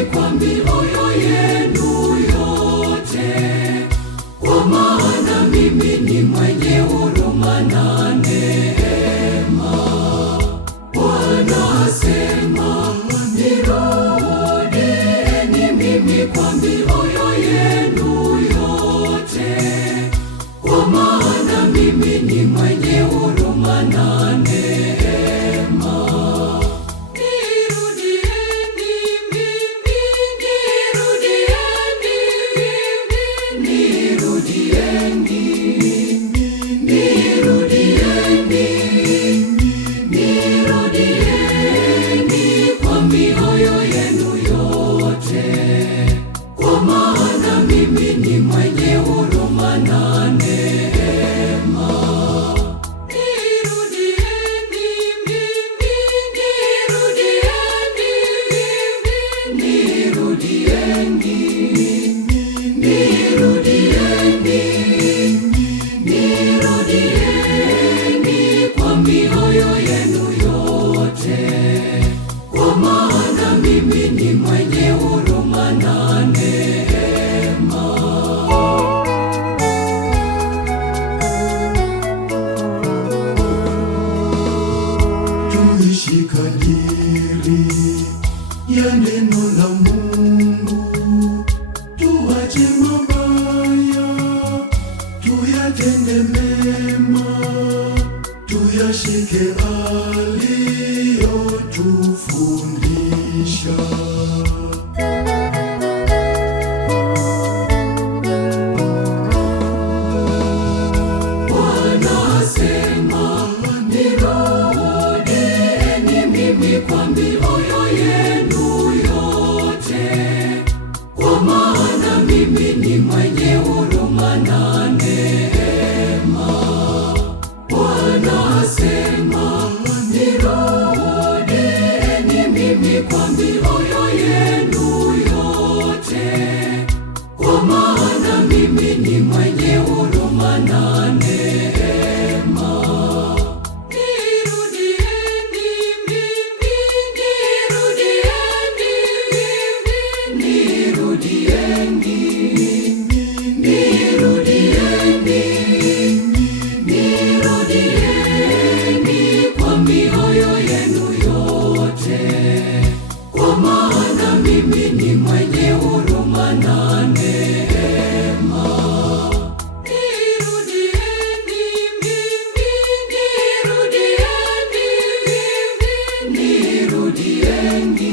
mimi kwa mioyo yenu yote, kwa maana mimi ni mwenye huruma na neema. Bwana asema, nirudieni mimi kwa mioyo yenu yote, kwa maana mimi ni mwenye huruma na neema. Nirudieni kwa mioyo yenu yote, kwa maana mimi ni mwenye huruma na neema. Nirudieni mimi, nirudieni, nirudieni kwa mioyo yenu yote, kwa maana mimi ni mwenye huruma na neema. Tuishi kadiri ya neno la Mungu, tuache mabaya, tuyatende mema, tuyashike aliyotufundisha. Bwana asema, nirudieni mimi kwa mioyo yenu yote, kwa maana mimi ni mwenye huruma na neema. Bwana asema, nirudieni mimi kwa mioyo yenu yote, kwa maana mimi ni mwenye huruma na neema. Nirudieni mimi, nirudieni kwa mioyo yenu yote, kwa maana mimi ni mwenye huruma na neema. Nirudieni mimi, nirudieni,